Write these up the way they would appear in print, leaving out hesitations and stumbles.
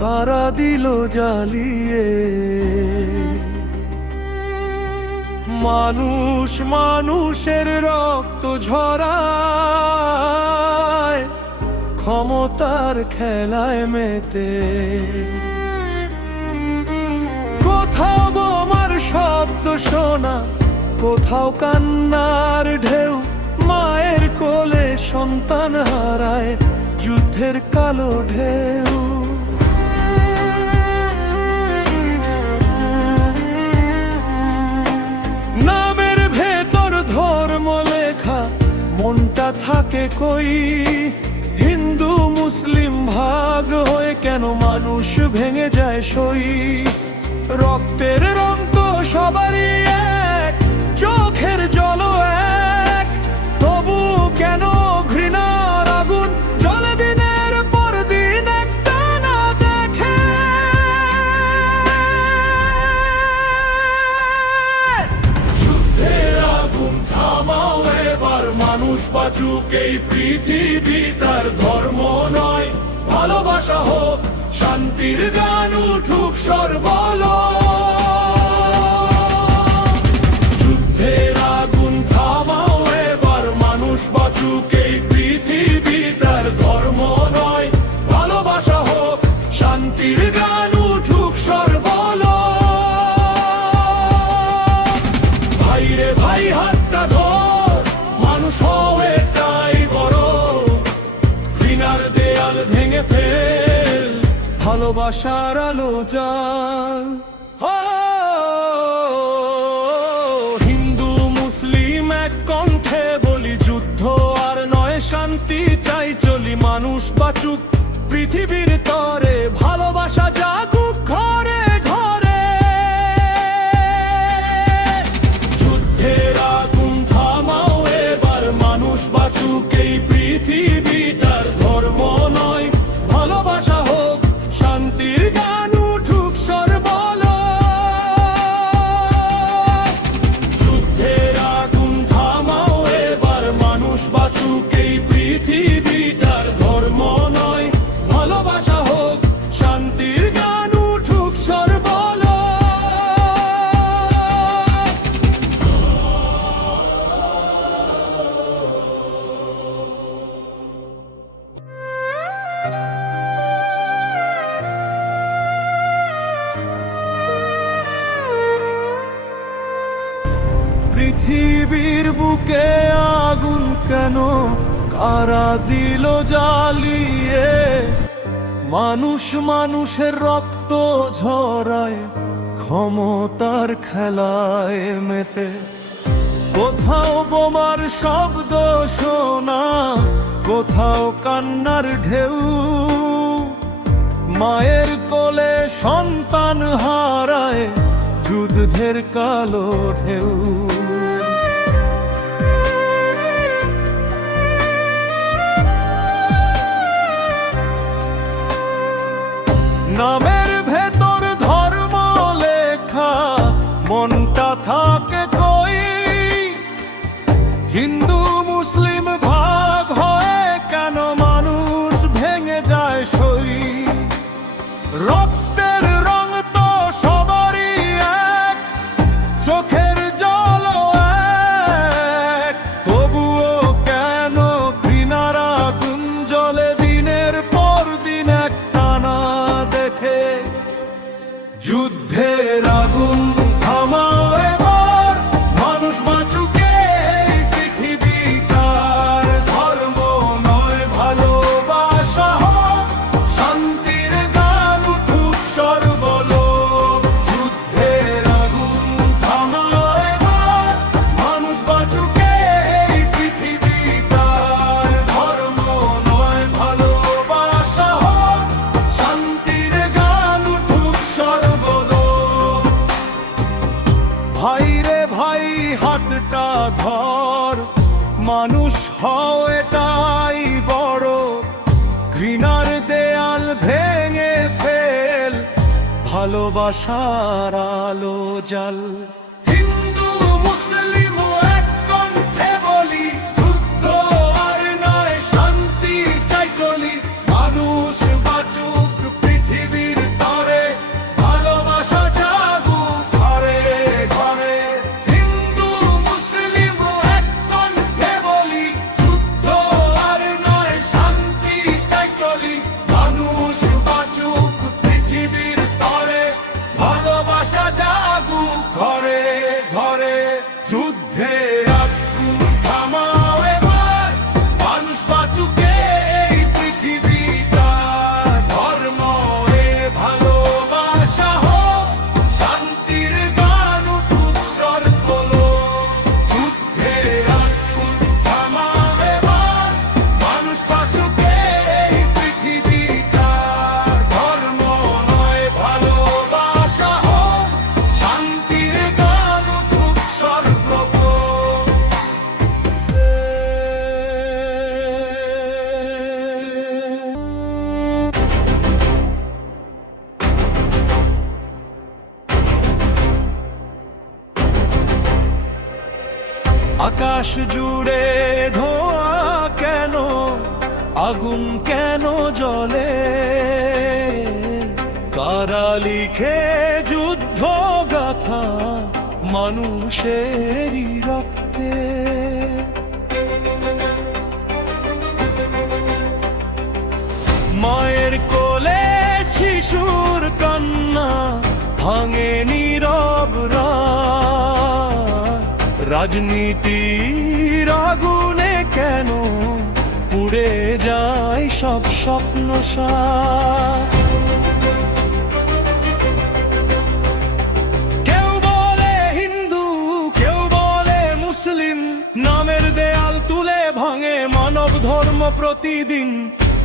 কারা দিল জ্বালিয়ে। মানুষ মানুষের রক্ত ঝরায় ক্ষমতার খেলায় মেতে। কোথাও বোমার শব্দ শোনা, কোথাও কান্নার ঢেউ, মায়ের কোলে সন্তান হারায় যুদ্ধের কালো ঢেউ। নামের ভেতর ধর্ম লেখা, মনটা থাকে কই। হিন্দু মুসলিম ভাগ হয়ে কেন মানুষ ভেঙে যায় সই। রক্তের রং তো সবারই এক, চোখের জল এক, তবু কেন ঘৃণার আগুন জ্বলে দিনের পর দিন একটানা দেখে। যুদ্ধের আগুন থামাও এবার, মানুষ বাঁচুক এই পৃথিবী। তার ধর্ম নয় ভালোবাসা হোক, শান্তির গান উঠুক সর্বল। যুদ্ধের আগুন থামাও এবার, মানুষ বাঁচুক এই পৃথিবী। তার ধর্ম নয় ভালোবাসা হোক, শান্তির গান উঠুক সর্বল। ভাইরে ভাই হাতটা ধর, মানুষ হয়ে তাই বড়। ঘৃণার দেয়াল ভেঙে ফেল, ভালোবাসার আলো জ্বাল। হিন্দু মুসলিম এক কণ্ঠে বলি, যুদ্ধ আর নয় শান্তি চাই চলি। মানুষ বাঁচুক পৃথিবীর তরে, ভালোবাসা জাগুক ঘরে ঘরে। যুদ্ধের আগুন থামাও এবার, মানুষ বাঁচুক এই পৃথিবী। তার ধর্ম নয় ভালোবাসা হোক, শান্তির গান উঠুক সর্বল। যুদ্ধের আগুন থামাও এবার, মানুষ বাঁচুক এই পৃথিবী। তার ধর্ম নয় ভালোবাসা হোক, শান্তির গান উঠুক সর্বল। পৃথিবীর বুকে আগুন কেন, কারা দিল জ্বালিয়ে। মানুষ মানুষের রক্ত ঝরায় ক্ষমতার খেলায় মেতে। কোথাও বোমার শব্দ শোনা, কোথাও কান্নার ঢেউ, মায়ের কোলে সন্তান হারায় যুদ্ধের কালো ঢেউ। নামের ভেতর ধর্ম লেখা, মনটা থাকে কই। হিন্দু মুসলিম ভাগ হয়ে কেন মানুষ ভেঙে যায় সই। রক্তের রং তো সবারই এক, চোখের জল এক, তবুও কেন ঘৃণার আগুন জ্বলে দিনের পর দিন একটানা দেখে। যুদ্ধের আগুন থামাও এবার, মানুষ বাঁচুক এই পৃথিবী। তার ধর্ম নয় ভালোবাসা হোক, শান্তির গান উঠুক সর্বল। যুদ্ধের আগুন থামাও এবার, মানুষ বাঁচুক এই পৃথিবী। তার ধর্ম নয় ভালোবাসা হোক, শান্তির গান উঠুক সর্বল। ভাইরে ভাই হাতটা ধর, মানুষ হও এটাই বড়। ঘৃণার দেয়াল ভেঙে ফেল, ভালোবাসার আলো জাল। হিন্দু মুসলিম এক কণ্ঠে বলি, যুদ্ধ আর নয় শান্তি চাই চলি। মানুষ বাঁচুক পৃথিবীর আকাশ জুড়ে ধোঁয়া কেন, আগুন কেন জ্বলে? কারা লিখে যুদ্ধ গাথা মানুষেরই রক্তে? মায়ের কোলে শিশুর কান্না ভাঙে নীরব রাত। রাজনীতির আগুনে কেন পুড়ে যায় সব স্বপ্ন সাথ? কেউ বলে হিন্দু, কেউ বলে মুসলিম, নামের দেয়াল তুলে ভাঙে মানব ধর্ম প্রতিদিন।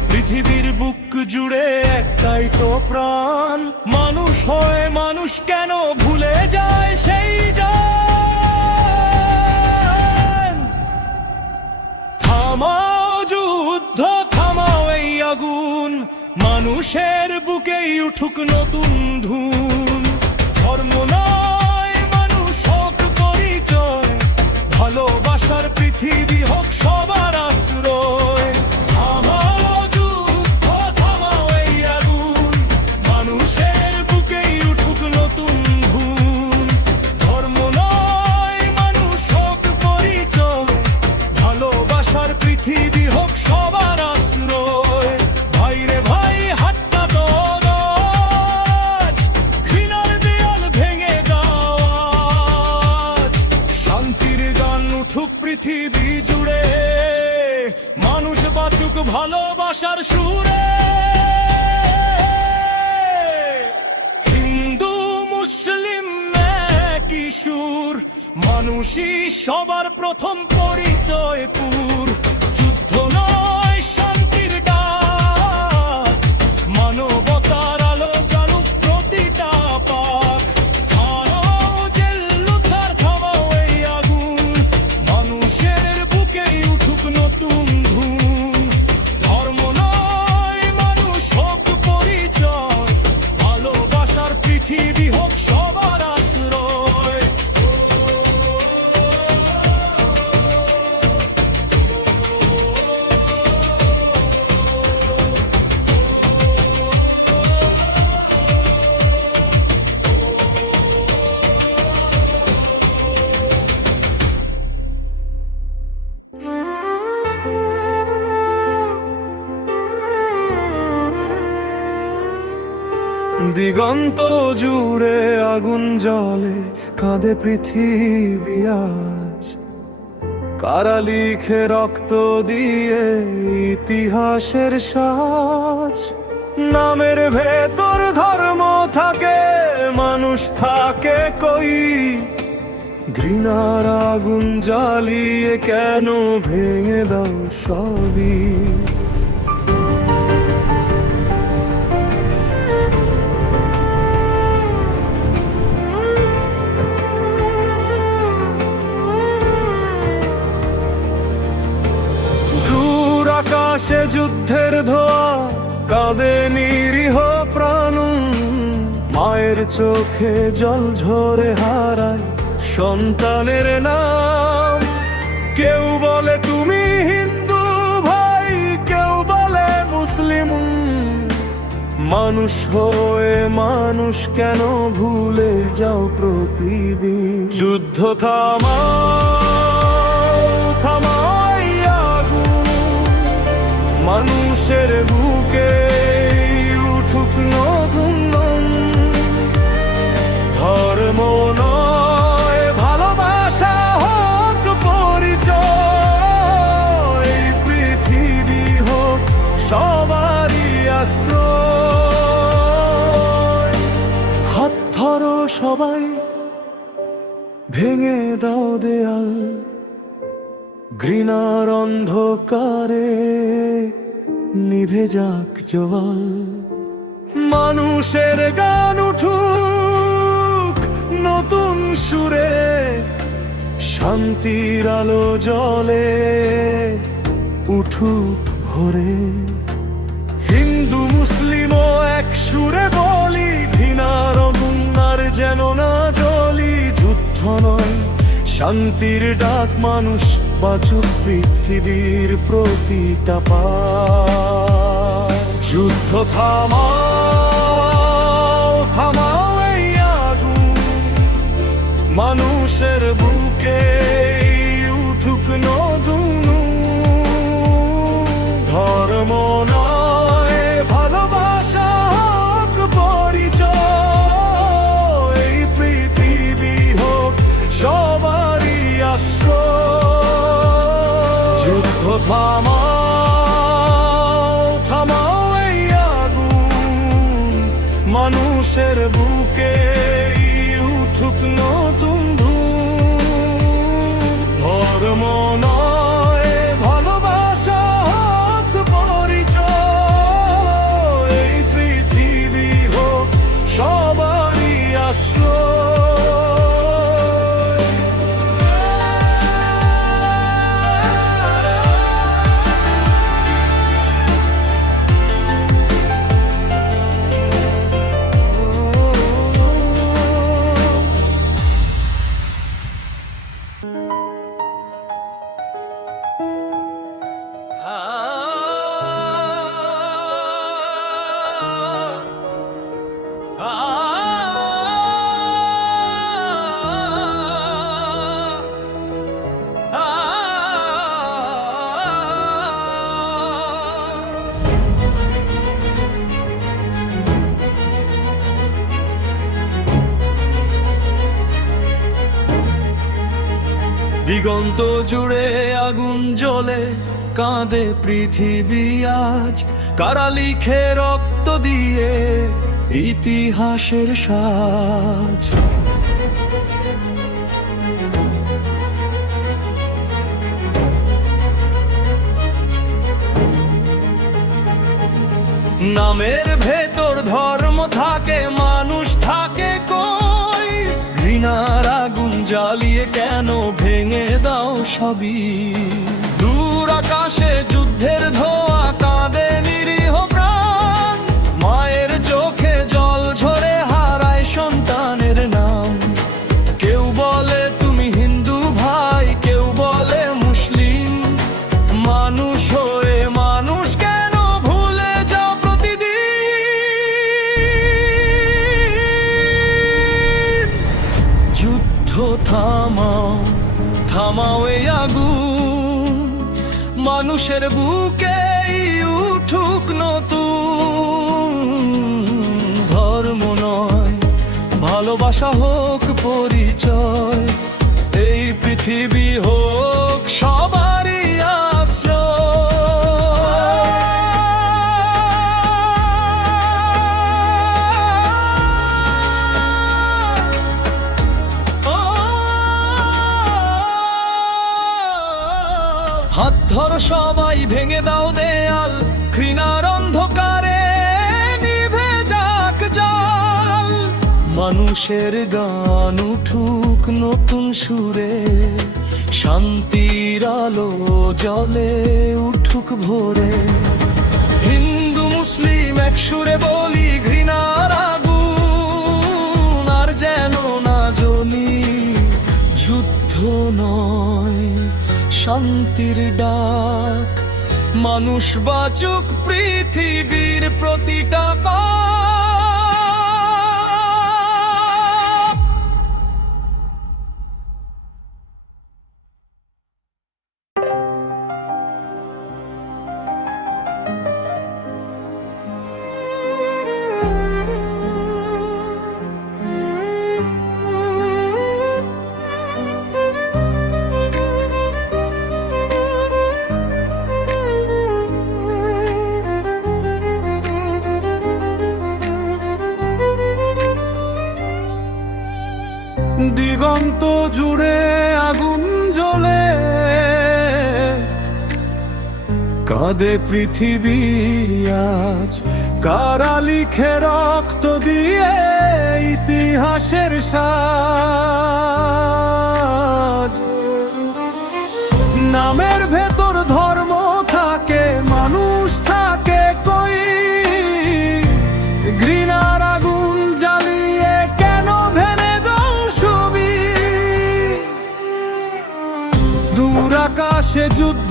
পৃথিবীর বুক জুড়ে একটাই তো প্রাণ, মানুষ হয়ে মানুষ কেন ভুলে যায় সেই জান? থামাও যুদ্ধ, থামাও এই আগুন, মানুষের বুকেই উঠুক নতুন ধুন। ধর্ম নয়, মানুষ হোক পরিচয়, ভালোবাসার পৃথিবী হোক সবার আশ্রয়। পৃথিবী হোক সবার আশ্রয়। ভাইরে ভাই হাতটা দরাজ, ঘৃণার দেয়াল ভেঙে দাও আজ। শান্তির গান উঠুক পৃথিবী জুড়ে, মানুষ বাঁচুক ভালোবাসার সুরে। হিন্দু মুসলিম একই সুর, মানুষই সবার প্রথম পরিচয় পুর। যুদ্ধ নয়, শান্তির ডাক, মানবতার আলো জ্বালুক প্রতিটা পাক। থামাও জেল্লুথার, থামাও এই আগুন, মানুষের বুকেই উঠুক নতুন ধুন। ধর্ম নয়, মানুষ হোক পরিচয়, ভালোবাসার পৃথিবী হোক সবার আশ্রয়। দিগন্ত জুড়ে আগুন জ্বলে, কাঁদে পৃথিবী আজ। কারা লিখে রক্ত দিয়ে ইতিহাসের সাজ? নামের ভেতর ধর্ম থাকে, মানুষ থাকে কই? ঘৃণার আগুন জ্বালিয়ে কেন ভেঙে দাও সবই? আকাশে যুদ্ধের ধোঁয়া, কাঁদে নিরীহ প্রাণ। মায়ের চোখে জল ঝরে হারায় সন্তানের নাম। কেউ বলে তুমি হিন্দু ভাই, কেউ বলে মুসলিম। মানুষ হয়ে মানুষ কেন ভুলে যাও প্রতিদিন? যুদ্ধ থামাও, থামাও এই আগুন, মানুষের বুকে উঠুক নতুন দম। ধর্ম নয়, ভালোবাসা হোক পরিচয়, পৃথিবী হোক সবারই আশ্রয়। হাত ধরো সবাই, ভেঙে দাও দেয়াল, ঘৃণার অন্ধকারে নিভে যাক জল। মানুষের গান উঠুক নতুন সুরে, শান্তির আলো জ্বলে উঠুক ভোরে। হিন্দু মুসলিমও এক সুরে বলি, ঘৃণার অগুন আর যেন না জ্বলি। যুদ্ধ নয়, শান্তির ডাক মানুষ বাঁচুক পৃথিবীর প্রতিটা পার। যুদ্ধ থামাও, থামাও এই আগুন, মানুষের বুকে উঠুক নতুন। ধর্ম নয় ভালোবাসা হোক পরিচয়, এই পৃথিবী হোক সবারই আশ্রয়। যুদ্ধ থামাও, থামাও এই আগুন, মানুষের বুকে উঠুক নতুন ধূম। ধর্ম নয় ভালোবাসা হোক পরিচয়, এই পৃথিবী হোক সবারই আশ্রয়। দিগন্ত জুড়ে আগুন জ্বলে কাঁদে পৃথিবী আজ, কারা লিখে রক্ত দিয়ে ইতিহাসের সাজ। নামের ভেতর ধর্ম থাকে, মানুষ থাকে কই? ঘৃণার আগুন জ্বালিয়ে কেন ভেঙে দাও সবই? দূর আকাশে যুদ্ধের ধোঁয়া কাঁদে নিরীহ প্রাণ, মায়ের চোখে জল ঝরে হারায় সন্তানের নাম। কেউ বলে তুমি হিন্দু ভাই, কেউ বলে মুসলিম, মানুষ হয়ে মানুষ কেন ভুলে যাও প্রতিদিন? যুদ্ধ থামাও, থামাও এই আগুন, মানুষের বুকে উঠুক নতুন। ধর্ম নয় ভালোবাসা হোক পরিচয়, এই পৃথিবী হোক সবারই আশ্রয়। হাত ধরো সবাই, ভেঙে দাও দেয়াল, ঘৃণার অন্ধকারে নিভে যাক জাল। মানুষের গান উঠুক নতুন সুরে, শান্তির আলো জ্বলে উঠুক ভোরে। হিন্দু মুসলিম এক সুরে বলি, ঘৃণার আগুন আর যেন না জ্বলি। যুদ্ধ নয় শান্তির ডাক, মানুষ বাঁচুক পৃথিবীর প্রতিটা পাক। দিগন্ত জুড়ে আগুন জ্বলে কাঁদে পৃথিবী আজ, কারা লিখে রক্ত দিয়ে ইতিহাসের সাজ। নামের ভেতর ধর্ম থাকে, মানুষ থাকে কই? ঘৃণার আগুন জ্বালিয়ে কেন ভেঙে দাও সবই?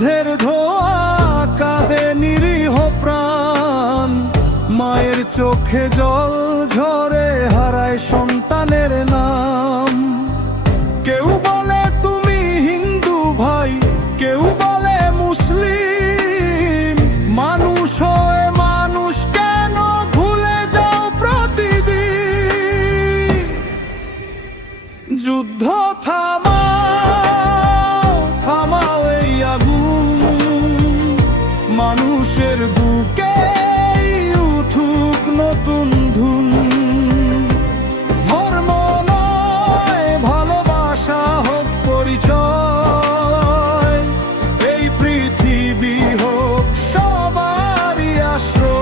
যুদ্ধের ধোয়া কাঁদে নিরীহ প্রাণ, মায়ের চোখে জল ঝরে হারায় সন্তানের নাম। কেউ বলে তুমি হিন্দু ভাই, কেউ বলে মুসলিম, মানুষ হয়ে মানুষ কেন ভুলে যাও প্রতিদিন? যুদ্ধ থামাও, থামাও এই আগুন, মানুষের বুকে উঠুক নতুন ধুন। ধর্ম নয় ভালোবাসা হোক পরিচয়, এই পৃথিবী হোক সবারই আশ্রয়।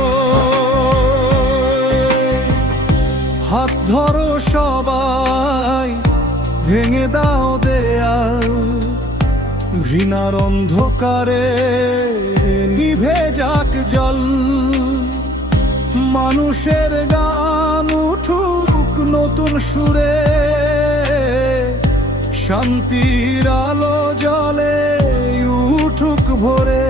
হাত ধরো সবাই, ভেঙে দাও দেয়াল, ঘৃণার অন্ধকারে নিভে যাক জল। মানুষের গান উঠুক নতুন সুরে, শান্তির আলো জ্বলে উঠুক ভোরে।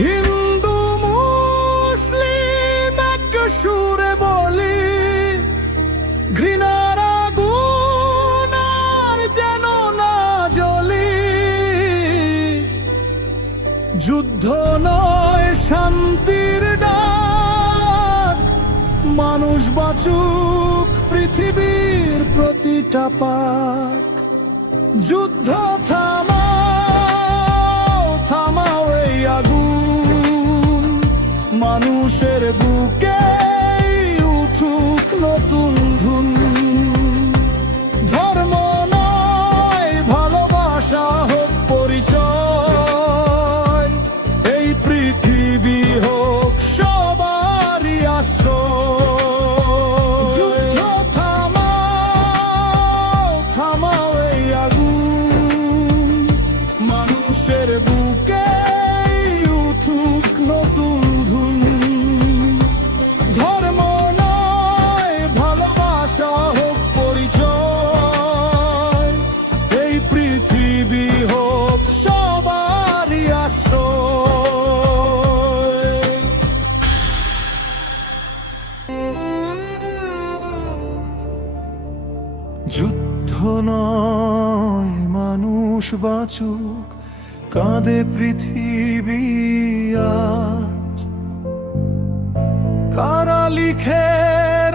হিন্দু মুসলিম এক সুরে বলি, ঘৃণার আগুন আর যেন না জ্বলি। যুদ্ধ নয় শান্তির ডাক, মানুষ বাঁচুক পৃথিবীর প্রতিটা পাক। যুদ্ধ থামাও, থামাও এই আগুন, মানুষের বুকে উঠুক নতুন ধুন। ধর্ম নয় ভালোবাসা হোক পরিচয়, এই পৃথিবী হোক সবারই আশ্রয়। যুদ্ধ থামাও, থামাও এই আগুন, মানুষের বুকে উঠুক নতুন ধুন। ধর্ম নয় ভালোবাসা হোক পরিচয়, এই পৃথিবী হোক সবারই আশ্রয়। যুদ্ধ নয় মানুষ বাঁচুক, কাঁদে পৃথিবী আজ। কারা লিখে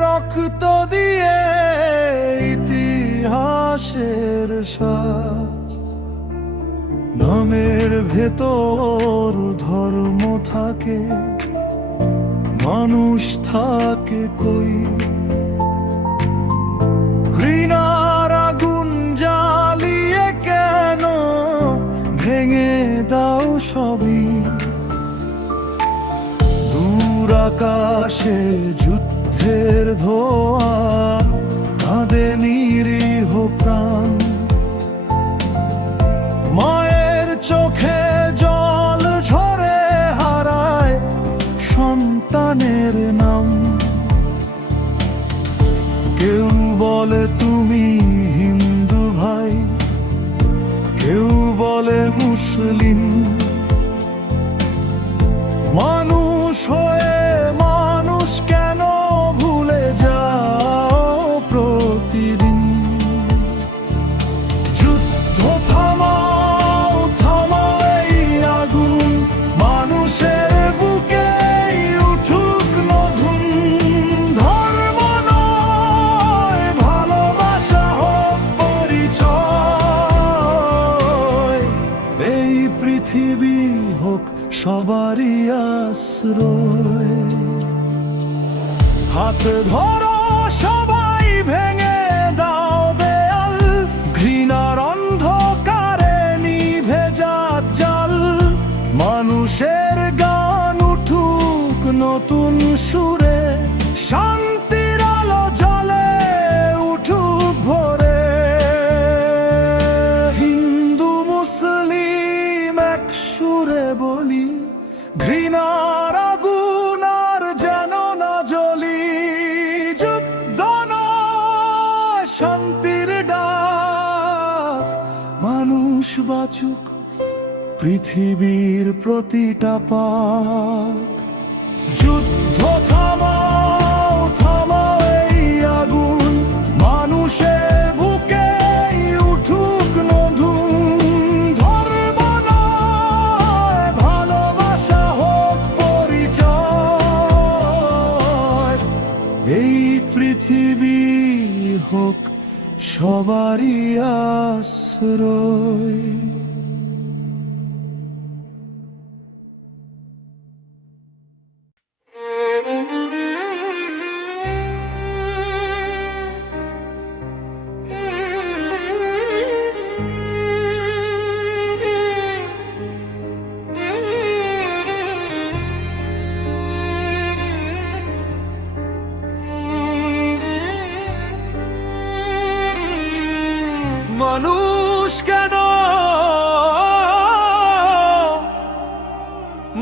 রক্ত দিয়ে ইতিহাসের সাজ, নামের ভেতর ধর্ম থাকে, মানুষ থাকে কই। ঘৃণার আগুন জ্বালিয়ে কেন ভেঙে দাও সবই? দূর আকাশে যুদ্ধের ধোয়া কাঁদে নিরীহ প্রাণ, মায়ের চোখে জল ঝরে হারায় সন্তানের নাম। কেউ বলে তুমি হিন্দু ভাই, কেউ বলে মুসলিম, মানুষ হয়ে মানুষ কেন ভুলে যাও প্রতিদিন? যুদ্ধ থামাও, থামাও এই আগুন, মানুষের বুকে উঠুক নতুন। ধর্ম নয় ভালোবাসা হোক পরিচয়, এই পৃথিবী হোক সবারই আশ্রয়। হাত ধরো সবাই, ভেঙে দাও দেয়াল, ঘৃণার অন্ধকারে নিভে যাক জাল। মানুষের গান উঠুক নতুন সুরে, ঘৃণার আগুন আর যেন না জ্বলি, যুদ্ধ নয় শান্তির ডাক, মানুষ বাঁচুক পৃথিবীর প্রতিটা পাক। যুদ্ধ থামাও, থামাও এই আগুন, মানুষের বুকে উঠুক নতুন। ধর্ম নয় ভালোবাসা হোক পরিচয়, এই পৃথিবী হোক সবারই আশ্রয়। মানুষ কেন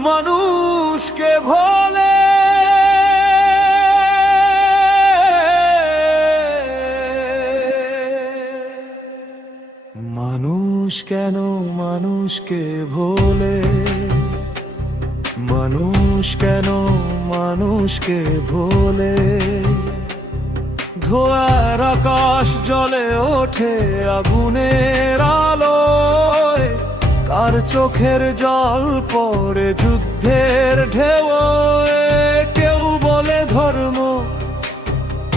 মানুষকে ভোলে, মানুষ কেন মানুষকে ভোলে, মানুষ কেন মানুষকে ভোলে। ধোঁয়ার আকাশ জ্বলে ওঠে আগুনের আলোয়, কার চোখের জল পড়ে যুদ্ধের ঢেউয়ে। কেউ বলে ধর্ম,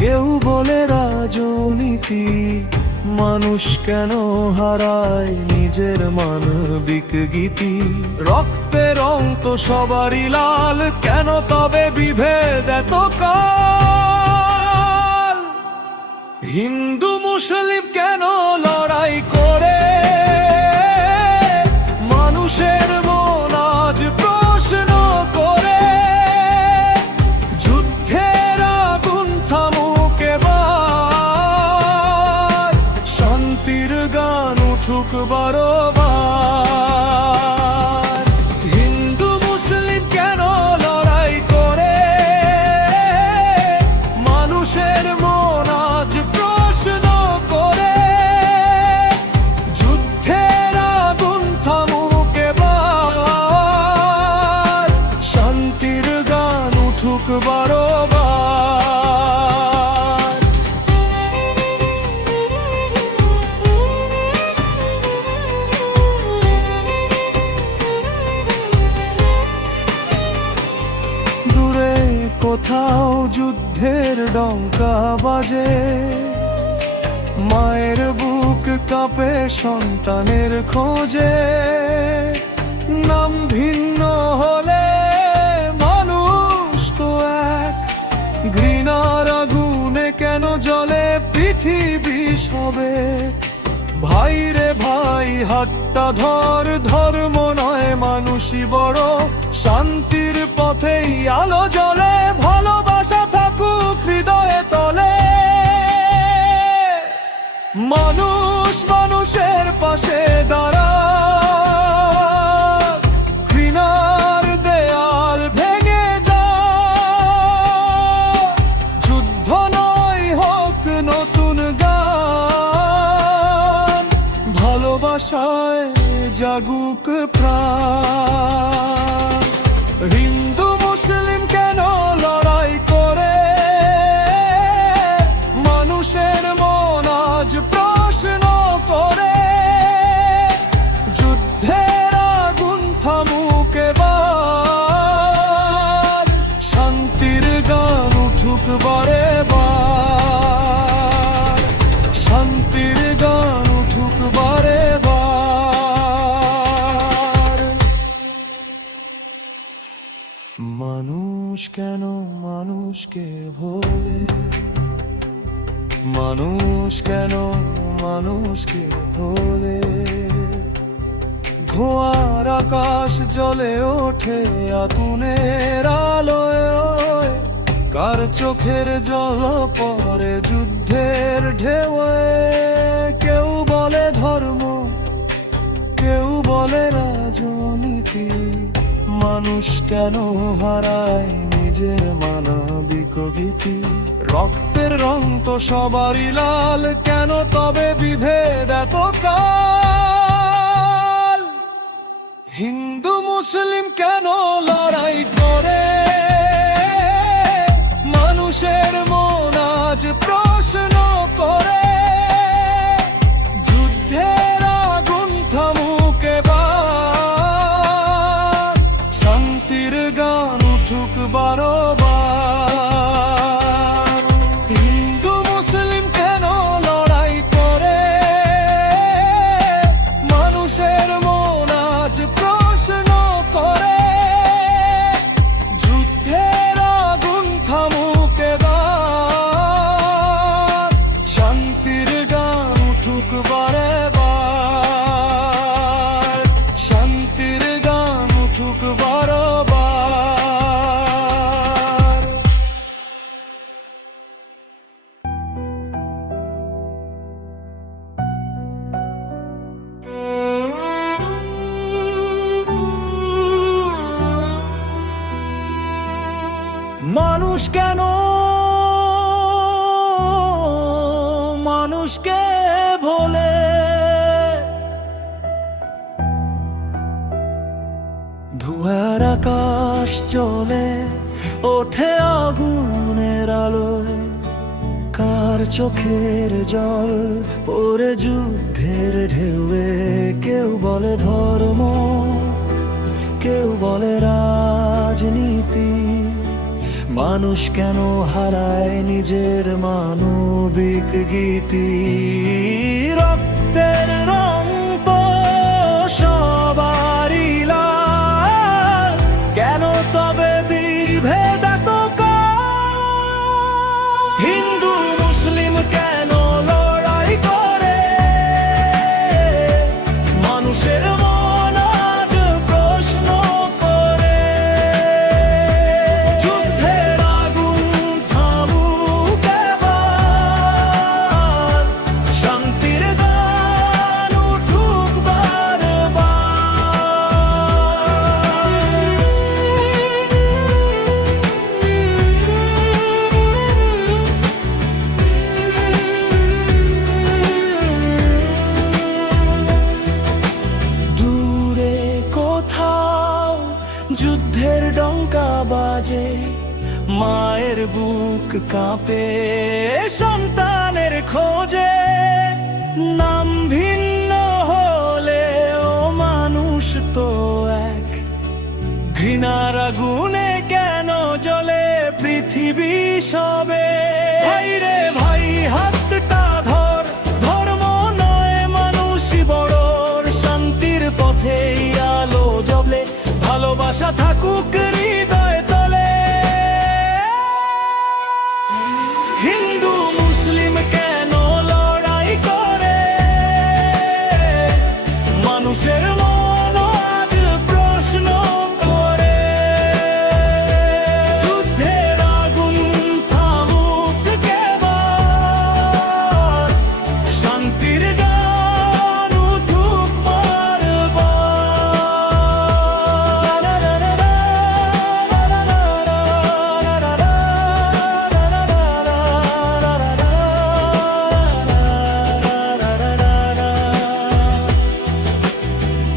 কেউ বলে রাজনীতি, মানুষ কেন হারায় নিজের মানবিক গীতি। রক্তের রং তো সবারই লাল, কেন তবে বিভেদ এত কাল? হিন্দু মুসলিম কেন লড়াই করে, মানুষের মন আজ প্রশ্ন করে। যুদ্ধের আগুন থামুক এবার, শান্তির গান উঠুক বারবার। হিন্দু মুসলিম কেন লড়াই করে, মানুষের মন আজ প্রশ্ন করে। যুদ্ধের আগুন থামুক এবার, শান্তির গান উঠুক বারবার। দূরে কোথাও যুদ্ধের ডঙ্কা বাজে, মায়ের বুক কাঁপে সন্তানের খোঁজে। নাম ভিন্ন হলে মানুষ তো এক, ঘৃণার আগুনে কেন জ্বলে পৃথিবী সবে। ভাই রে ভাই হাতটা ধর, ধর্ম নয় মানুষই বড়। শান্তির পথেই আলো জ্বলে, ভালোবাসা থাকুক হৃদয়ে তলে। মানুষ মানুষের পাশে দাঁড়াক, ঘৃণার দেয়াল ভেঙে যাক। যুদ্ধ নয় হোক নতুন গান, ভালোবাসায় জাগুক প্রাণ। হিন্দু মুসলিম কেন লড়াই করে, মানুষের মন আজ প্রশ্ন করে। যুদ্ধের আগুন থামুক এবার, শান্তির গান উঠুক বারে বার। শান্তির গান উঠুক বারে বার। মানুষ কেন মানুষকে ভোলে, মানুষ কেন মানুষকে ভোলে। ধোঁয়ার আকাশ জ্বলে ওঠে আগুনের আলোয়, কার চোখের জল পড়ে যুদ্ধের ঢেউয়ে। কেউ বলে ধর্ম, কেউ বলে রাজনীতি, মানুষ কেন হারায় নিজের মানবিক গীতি? রক্তের রং তো সবারই লাল, কেন তবে বিভেদ এত কাল? হিন্দু মুসলিম কেন লড়াই করে? মানুষের মন আজ প্রশ্ন করে। যুদ্ধের আগুন থামুক এবার, শান্তির গান উঠুক বারবার। হিন্দু মুসলিম কেন লড়াই করে? মানুষের মন আজ প্রশ্ন করে। যুদ্ধের আগুন থামুক এবার, শান্তির গান উঠুক বারে বার, শান্তির গান উঠুক বারবার। মানুষ কেন মানুষকে ভোলে? ধোঁয়ার আকাশ চলে ওঠে আগুনের আলোয়। কার চোখের জল পড়ে যুদ্ধের ঢেউয়ে? কেউ বলে ধর্ম, কেউ বলে রাজনীতি। মানুষ কেন হারায় নিজের মানবিক গীতি? রক্তের রং তো সবারই লাল, কেন তবে বিভেদ এত কাল? হিন্দু মুসলিম কেন লড়াই করে? মানুষের মন আজ প্রশ্ন করে। যুদ্ধের আগুন থামুক এবার, শান্তির গান উঠুক বারবার। দূরে কোথাও যুদ্ধের ডঙ্কা বাজে, মায়ের বুক কাঁপে সন্তানের খোঁজে। নাম ভিন্ন হলেও মানুষ তো এক, ঘৃণার আগুনে কেন জ্বলে পৃথিবী সবে? ভাই রে ভাই হাতটা ধর, ধর্ম নয় মানুষই বড়। শান্তির পথেই আলো জ্বলে, ভালোবাসা থাকুক হৃদয় তলে। হিন্দু মুসলিম কেন লড়াই করে? মানুষের মন আজ প্রশ্ন করে। যুদ্ধের আগুন থামুক এবার, শান্তির গান উঠুক বারবার।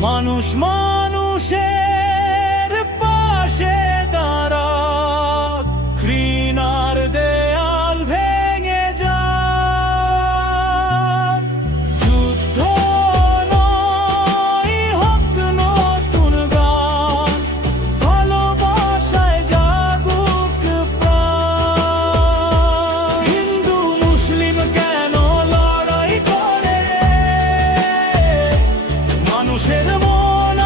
মানুষ মানুষের পাশে দাঁড়াক, ঘৃণার দেয়াল ভেঙে যাক। যুদ্ধ নয় হোক নতুন গান, ভালোবাসায় জাগুক প্রাণ। হিন্দু মুসলিম কেন লড়াই করে? মানুষের মন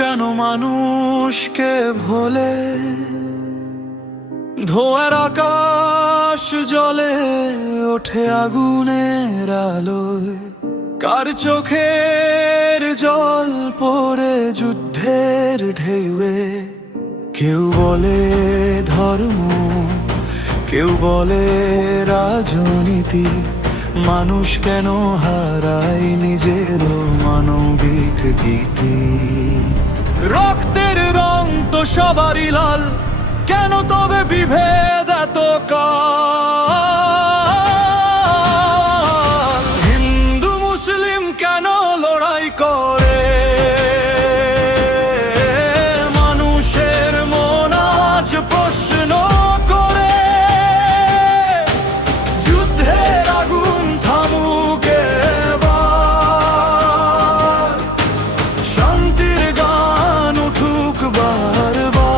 কেন মানুষকে ভোলে? ধোঁয়ার আকাশ জলে ওঠে আগুনের আলোয়, কার চোখের জল পড়ে যুদ্ধের ঢেউয়ে। কেউ বলে ধর্ম, কেউ বলে রাজনীতি, মানুষ কেন হারায় নিজের মানবিক গীতি? রক্তের রং তো সবারই লাল, কেন তবে বিভেদ এত কাল? হিন্দু মুসলিম কেন লড়াই করে? মানুষের মন আজ প্রশ্ন করে। যুদ্ধের আগুন থামুক এবার, শান্তির গান উঠুক বারবার।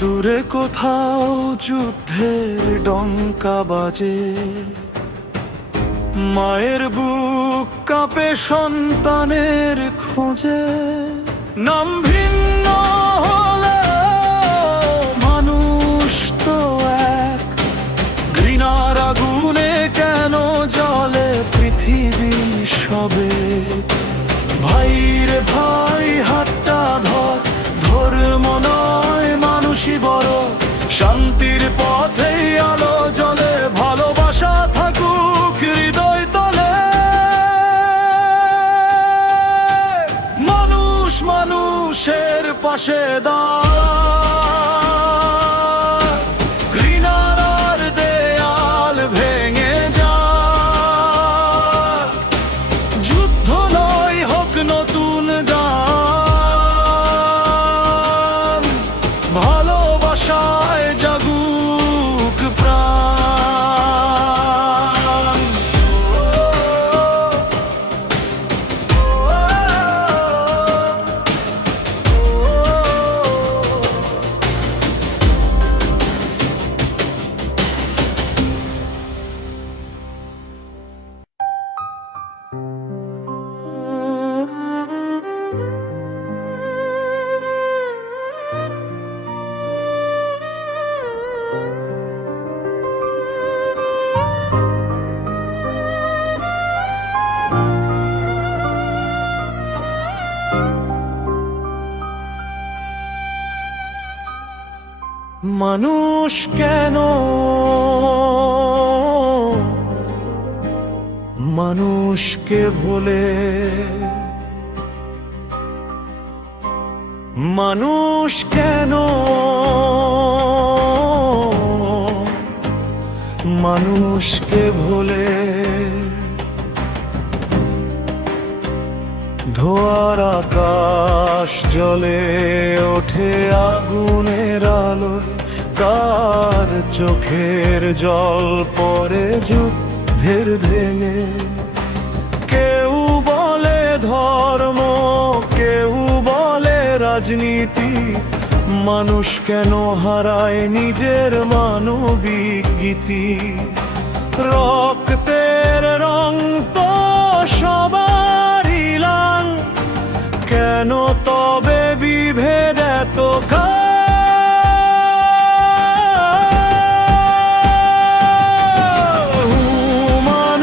দূরে কোথাও যুদ্ধের ডঙ্কা বাজে, মায়ের বুক কাঁপে সন্তানের খোঁজে। নাম ভিন্ন হলে মানুষ তো এক, ঘৃণার আগুনে কেন জ্বলে পৃথিবী সবে? ভাইরে ভাই হাতটা ধর, ধর্ম নয় মানুষই বড়। শান্তির পথেই আলো জ্বলে, ভালোবাসা থাকুক হৃদয় তলে। মানুষ মানুষের পাশে দাঁড়ায়, ঘৃণার আর দেয়াল ভেঙে যায়। যুদ্ধ নয় হোক নতুন গান, ভালোবাসায় জাগুক প্রাণ। মানুষ কেন মানুষকে ভোলে? মানুষ কেন মানুষকে ভোলে? ধোঁয়ার আকাশ জলে ওঠে আগুনের আলোয়, কার চোখের জল পড়ে যুদ্ধের ভেঙে। কেউ বলে ধর্ম, কেউ বলে রাজনীতি, মানুষ কেন হারায় নিজের মানবিক গীতি? রক্তের রং তো সবারই লাল, কেন তবে বিভেদ এত কাল?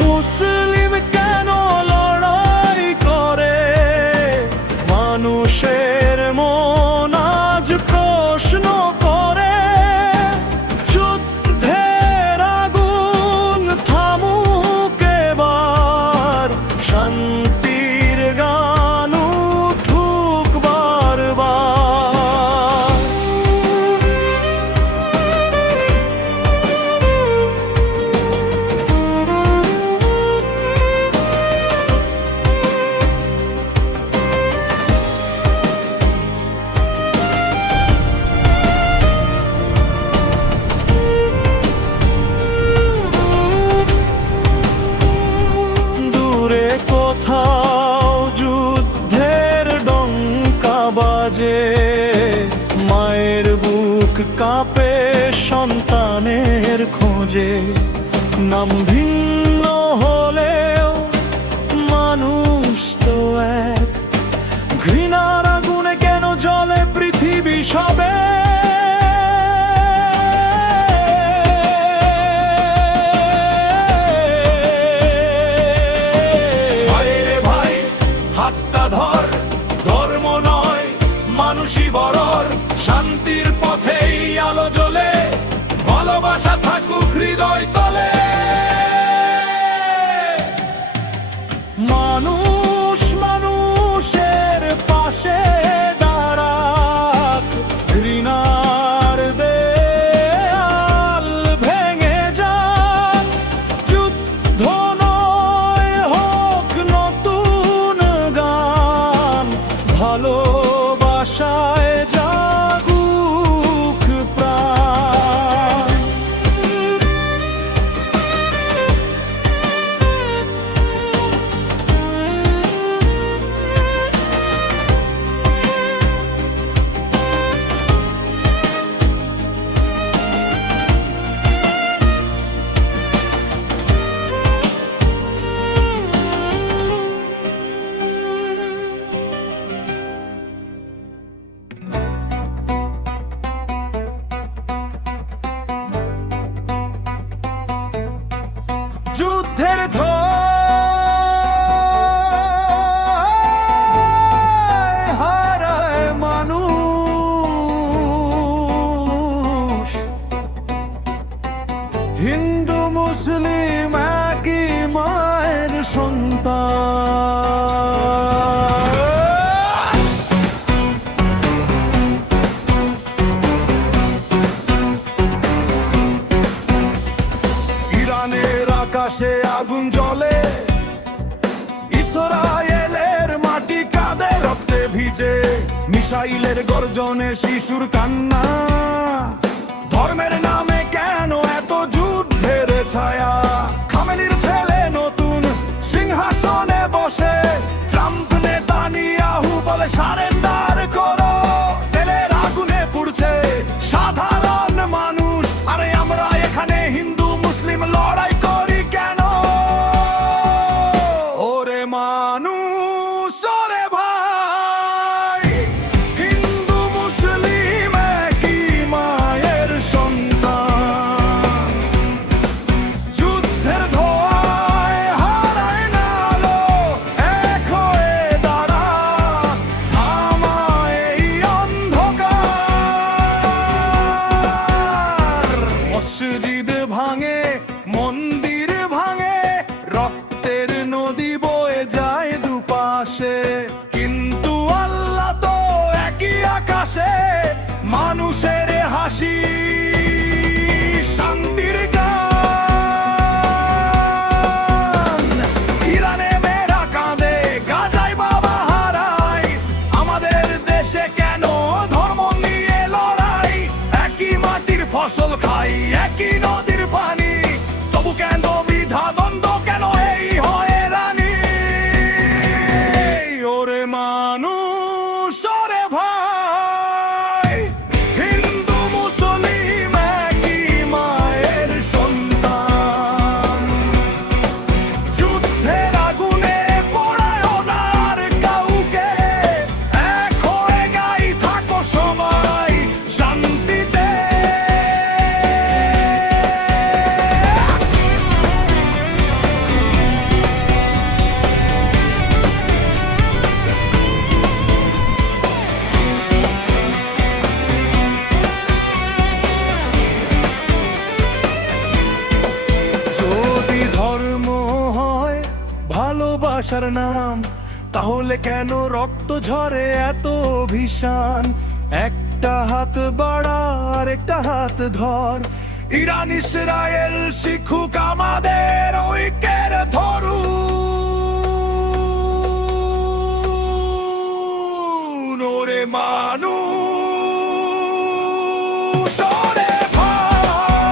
মুসলিম কেন লড়াই করে? মানুষের মন আজ প্রশ্ন করে। যুদ্ধের আগুন থামুক এবার, শান্তির গান উঠুক বারবার। বাজে, মায়ের বুক কাঁপে সন্তানের খোঁজে। নাম ভিন্ন হলেও মানুষ তো এক, ঘৃণার আগুনে কেন জ্বলে পৃথিবী সবে। ধর্ম নয় মানুষই বরর, শান্তির পথেই আলো জ্বলে, ভালোবাসা থাকুক হৃদয় তলে। মানুষ মানুষের পাশে দাঁড়াক, ঘৃণার দেয়াল ভেঙে যাক। যুদ্ধ নয় হোক নতুন গান, ভালোবাসায় জাগুক প্রাণ। যুদ্ধের ধোঁয়ায় হারায় মানুষ, হিন্দু মুসলিম একই মায়ের সন্তান। ইরানের আকাশে আগুন জ্বলে, ইসরায়েলের মাটি কাঁদে রক্তে ভিজে। মিসাইলের গর্জনে শিশুর কান্না, ধর্মের নামে কেন এত যুদ্ধের ছায়া। খামেনির ছেলে নতুন সিংহাসনে বসে, ট্রাম্প নেতানিয়াহু বলে সারেন্ডার করো। তেলের আগুনে পুড়ছে সাধারণ মানুষ, আরে আমরা এখানে হিন্দু মুসলিম লড়াই করি কেন? ওরে মানুষ ওরে ভাই, হিন্দু মুসলিম একই মায়ের সন্তান। যুদ্ধের ধোঁয়ায় হারায় না আলো, এক হয়ে দাঁড়া, থামায় এই অন্ধকার। মসজিদ ভাঙে, মন্দির ভাঙে, রক্তের নদী বয়ে যায় দুপাশে, কিন্তু আল্লাহ তো একই আকাশে। মানুষের হাসি শান্তির গান। ইরানে মেয়েরা কাঁদে, গাজায় বাবা হারায়, আমাদের দেশে কেন ধর্ম নিয়ে লড়াই? একই মাটির ফসল খাই, একই নদীর পানি, তবু কেন বিধা দ্বন্দ্ব, কেন এই হয় রানী? ওরে মানুষ ওরে ভাই, হিন্দু মুসলিম একই মায়ের সন্তান। যুদ্ধের আগুনে পোড়ায় না আর কাউকে, এক হয়ে গাই থাকো সবাই শান্তিতে। যদি ধর্ম হয় ভালোবাসার নাম, তাহলে কেন রক্ত ঝরে এত ভীষণ? একটা হাত বাড়া আর একটা হাত ধর, ইরান ইসরায়েল শিখুক আমাদের ঐক্যের ধরুন। ওরে মানুষ ওরে ভাই,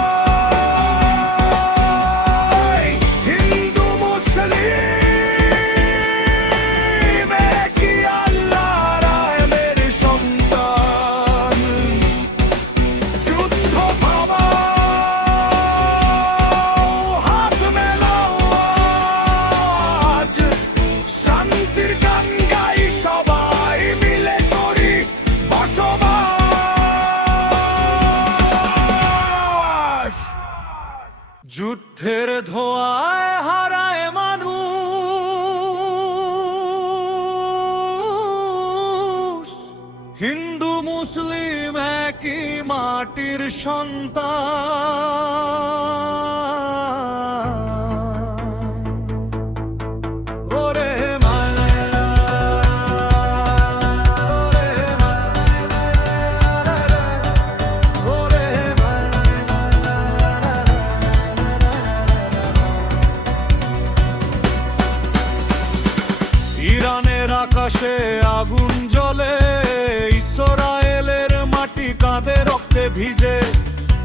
হিন্দু মুসলিম একই আল্লাহর আইনের সন্তান। যুদ্ধের ধোঁয়ায় হারায় মানুষ, হিন্দু মুসলিম একই মাটির সন্তান। ওরে মায়া, ওরে মায়া, ওরে ইরানের আকাশে আগুন জ্বলে, ইসরায়েলের মাটি কাঁধে রক্তে ভিজে,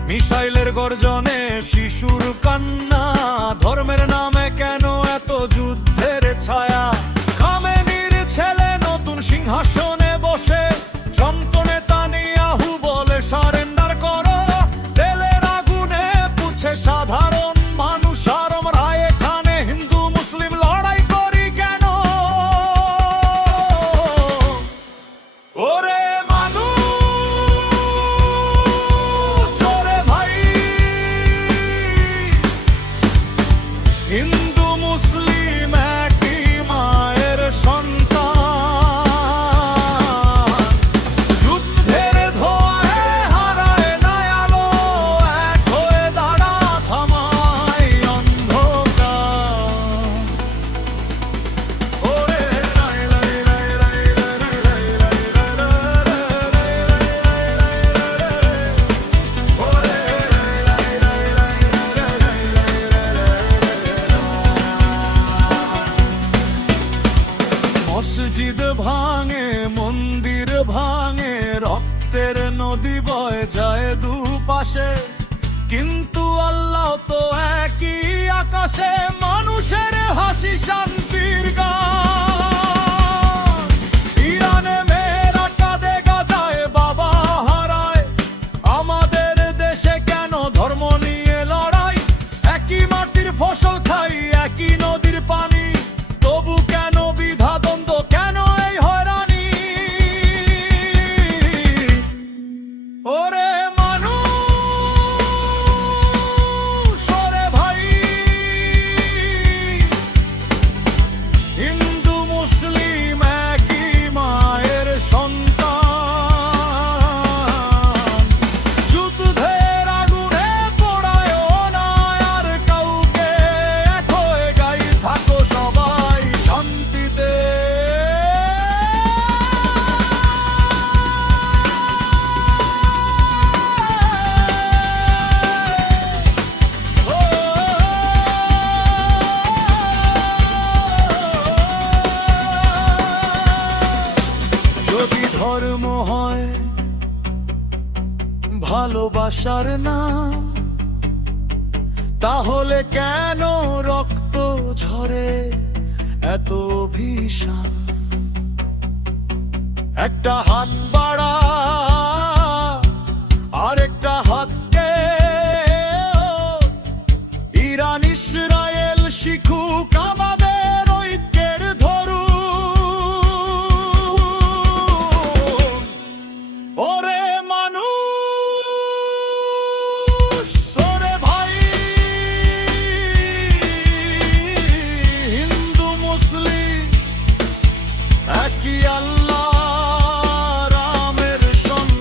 মিসাইলের গর্জনে শিশুর কান্না, ধর্মের নামে কেন এত যুদ্ধের ছায়া? খামেনির ছেলে নতুন সিংহাসনে বসে, ট্রাম্প নেতানিয়াহু বলে সারেন্ডার করো, তেলের আগুনে পুছে সাধারণ মানুষ, আর আমরা এখানে হিন্দু মুসলিম লড়াই করি কেন? ওরে মানুষ, ওরে ভাই, হিন্দু মুসলিম একই মায়ের সন্তান। যুদ্ধের ধোঁয়ায় হারায় না আলো, এক হয়ে দাঁড়া থামাই অন্ধকার। ওরে লাই লাই লাই লাই লাই লাই লাই ওরে লাই লাই লাই লাই মসজিদ ভাঙে, মন্দির ভাঙে, রক্তের নদী বয়ে যায় দুপাশে, কিন্তু আল্লাহ তো একই আকাশে, মানুষের হাসি শান্তির গান। ইরানে মেয়েরা কাঁদে, গাজায় বাবা হারায়, আমাদের দেশে কেন ধর্ম নিয়ে লড়াই? একই মাটির ফসল খাই, একই নদীর পানি, তবু কেন বিধা দ্বন্দ্ব, কেন এই হয়রানি? ওরে মানুষ, ওরে ভাই, হিন্দু মুসলিম একই মায়ের সন্তান। যুদ্ধের আগুনে পোড়ায়ও না আর কাউকে, এক হয়ে গাই থাকো সবাই শান্তিতে। যদি ধর্ম হয় ভালোবাসার নাম, তাহলে কেন রক্ত ঝরে এত ভীষণ? একটা হাত বাড়া, আরেকটা হাতকে, ইরান ইসরায়েল শিখুক আমাদের ঐক্যের ধরুন। ওরে মানুষ, ওরে ভাই, হিন্দু মুসলিম একই আল্লাহ রামের সন্তান।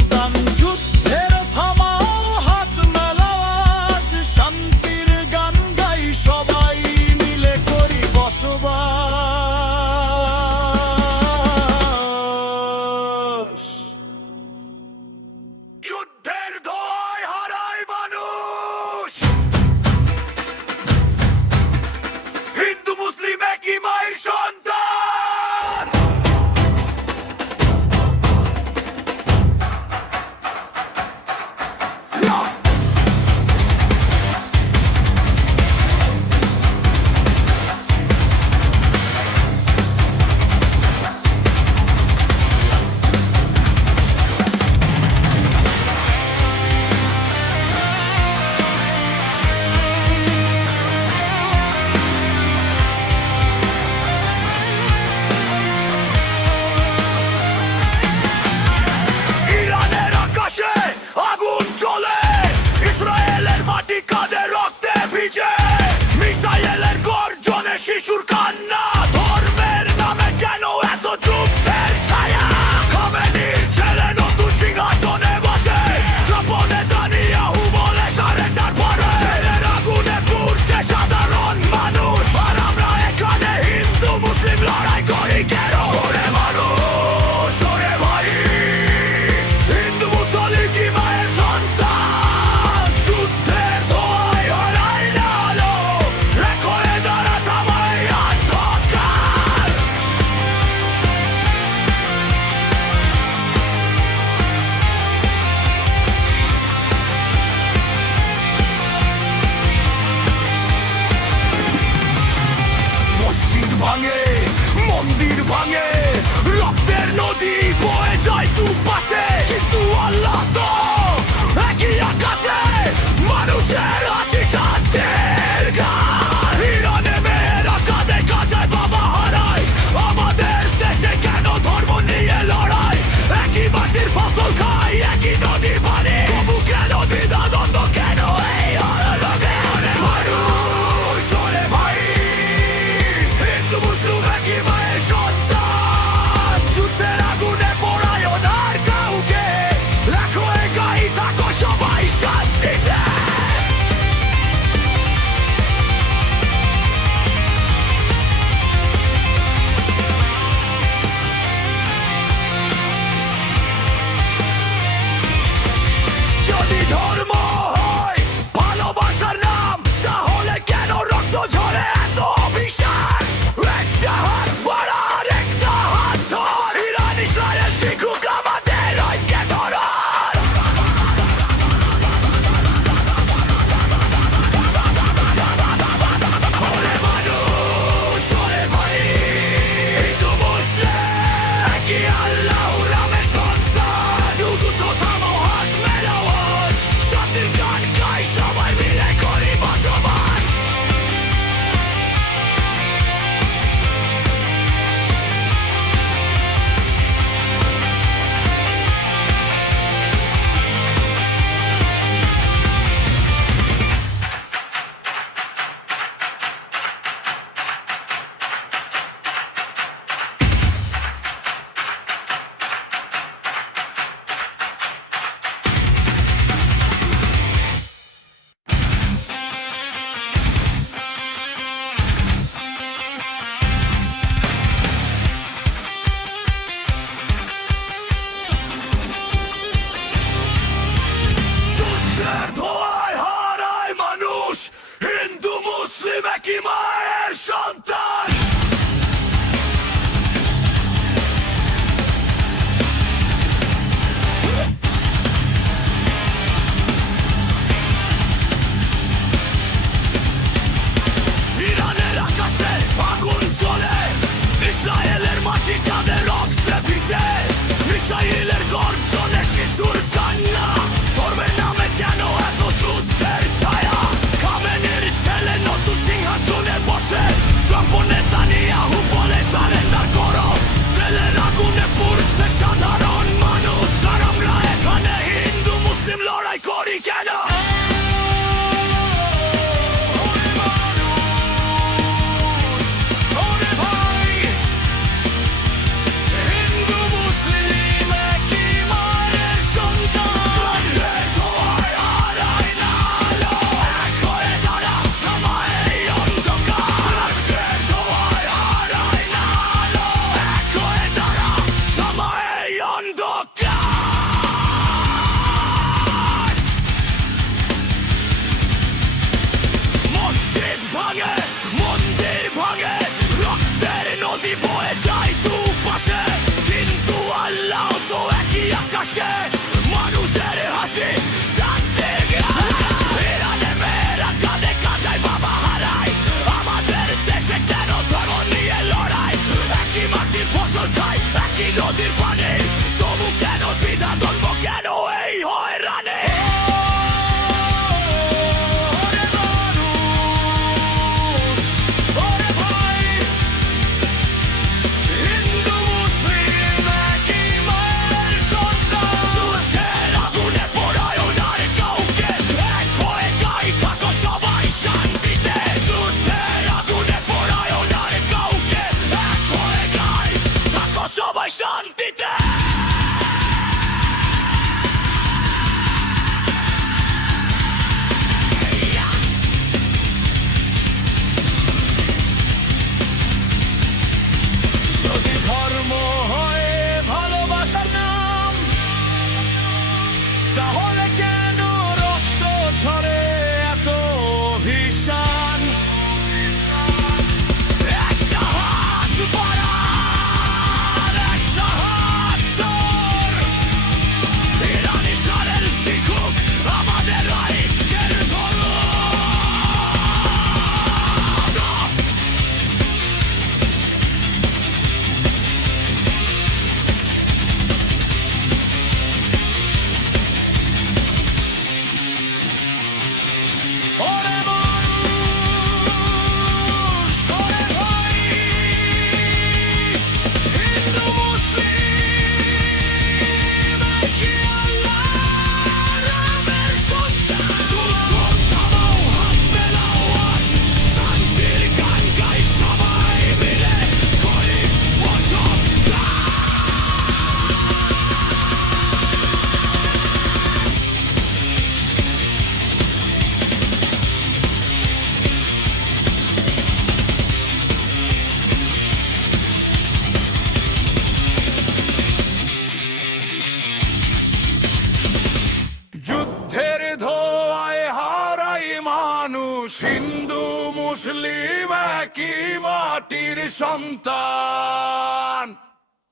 হিন্দু মুসলিম একই মাটির সন্তান।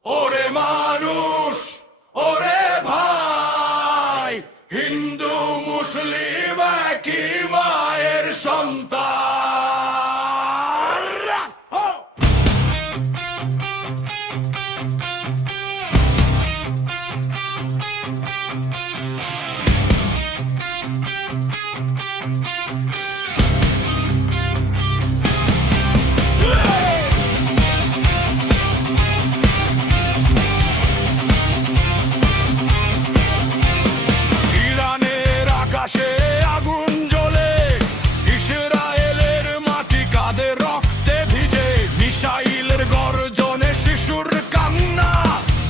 ওরে মানুষ, ওরে ভাই, হিন্দু মুসলিম একই মায়ের সন্তান। ইরানের আকাশে আগুন জ্বলে, ইসরায়েলের মাটি কাঁদে রক্তে ভিজে, মিসাইলের গর্জনে শিশুর কান্না,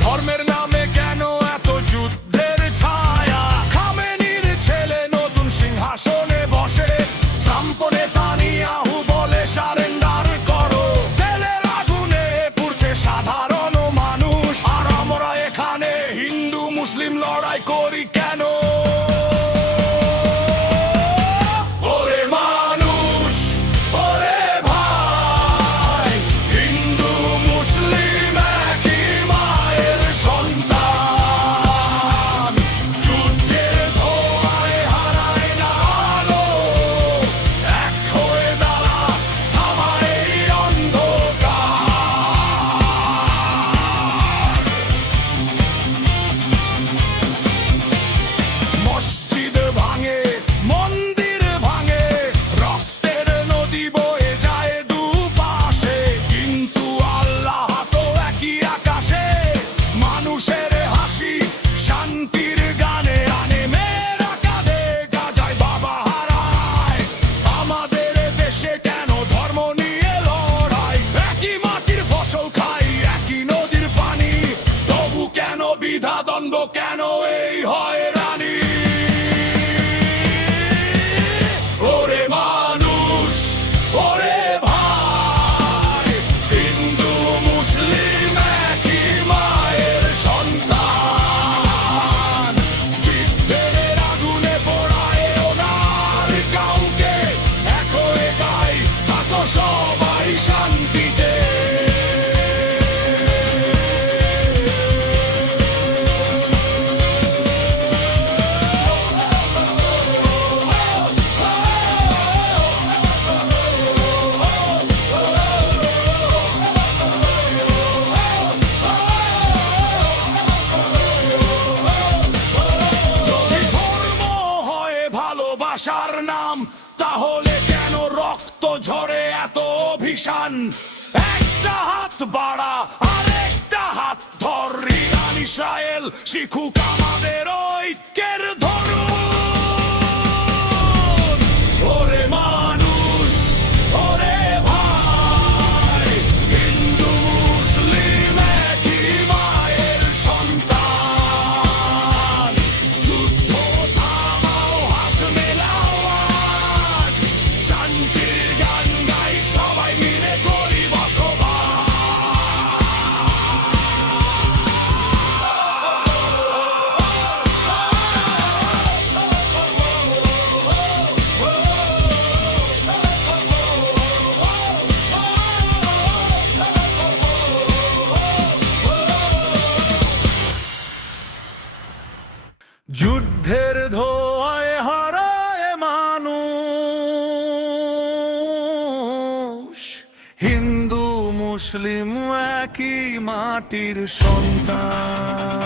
ধর্মের নামে কেন এত যুদ্ধের ছায়া? খামেনির ছেলে নতুন সিংহাসনে বসে, ট্রাম্প নেতানিয়াহু বলে সারেন্ডার করো। তেলের আগুনে পুড়ছে সাধারণ মানুষ, আর আমরা এখানে হিন্দু মুসলিম লড়াই করি কেন? ওরে মানুষ, ওরে ভাই, হিন্দু মুসলিম একই মায়ের সন্তান। যুদ্ধের ধোঁয়ায় হারায় না আলো, এক হয়ে দাঁড়া, থামা এই অন্ধকার। মসজিদ ভাঙে, মন্দির ভাঙে, রক্তের নদী বয়ে যায় দুপাশে, কিন্তু আল্লাহ তো একই আকাশে। মানুষের হাসি শান্তির গানে আনে, মেয়েরা কাঁদে, গাজায় বাবা হারায়। আমাদের দেশে কেন ধর্ম নিয়ে লড়াই? একই মাটির ফসল খাই, একই নদীর পানি, তবু কেন দ্বিধা দ্বন্দ্ব, কেন এই হয়রানি? ওরে মানুষ, ওরে ভাই, হিন্দু মুসলিম একই মায়ের সন্তান। যুদ্ধের আগুনে পোড়ায়ও না আর কাউকে, এক হয়ে গাই, থাকো সবাই শান্তিতে। যদি ধর্ম হয় ভালোবাসার নাম, তাহলে কেন রক্ত ঝরে এত অভিশান? একটা হাত বাড়া আর একটা হাত ধর, ইরান ইসরায়েল শিখুক আমাদের ঐক্যের ধরুন। ওরে মানুষ, ওরে ভাই, হিন্দু মুসলিম একই মায়ের সন্তান। যুদ্ধ থামাও, হাত মেলাও আজ, শান্তির গান গাই, সবাই মিলে করি বসবাস। যুদ্ধের ধোঁয়ায় হারায় মানুষ, হিন্দু মুসলিম একই মাটির সন্তান।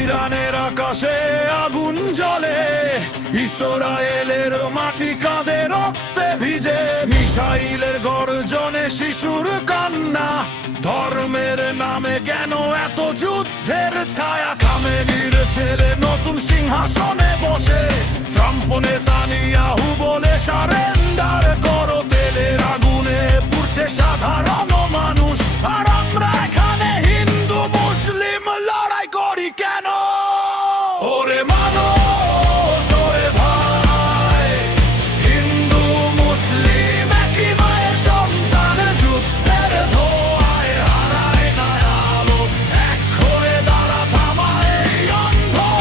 ইরানের আকাশে আগুন জ্বলে, ইসরায়েলের মাটি কাঁদে রক্তে ভিজে, মিসাইলের গর্জনে শিশুর কান্না, ধর্মের নামে কেন এত যুদ্ধের ছায়া? খামেনির ছেলে নতুন সিংহাসনে বসে, ট্রাম্প নেতানিয়াহু বলে সারেন্ডার করো। তেলের আগুনে পুড়ছে সাধারণ মানুষ, আর আমরা এখানে হিন্দু মুসলিম লড়াই করি কেন? ওরে মানুষ, ওরে ভাই, হিন্দু মুসলিম একই মায়ের সন্তান। যুদ্ধের ধোঁয়ায় হারায় না আলো, এক হয়ে দাঁড়া, থামা এই অন্ধকার।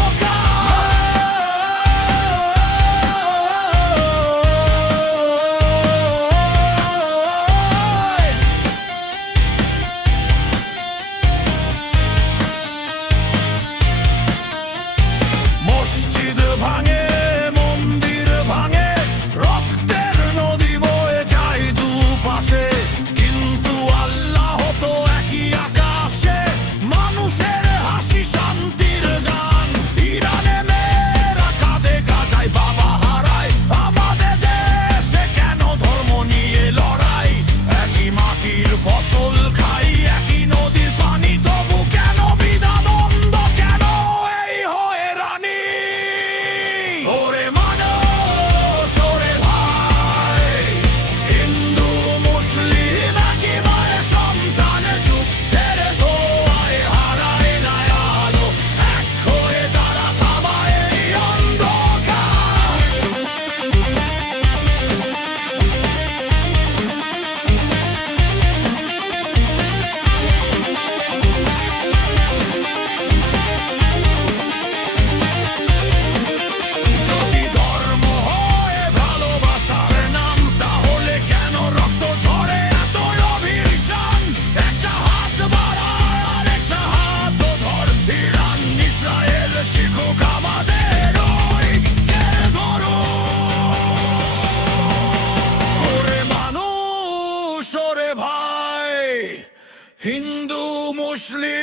হিন্দু মুসলিম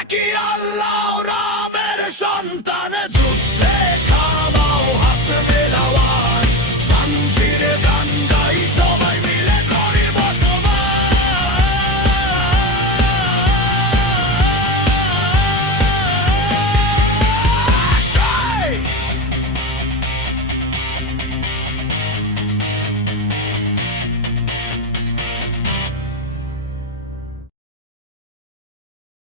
একই আল্লাহ রামের সন্তান।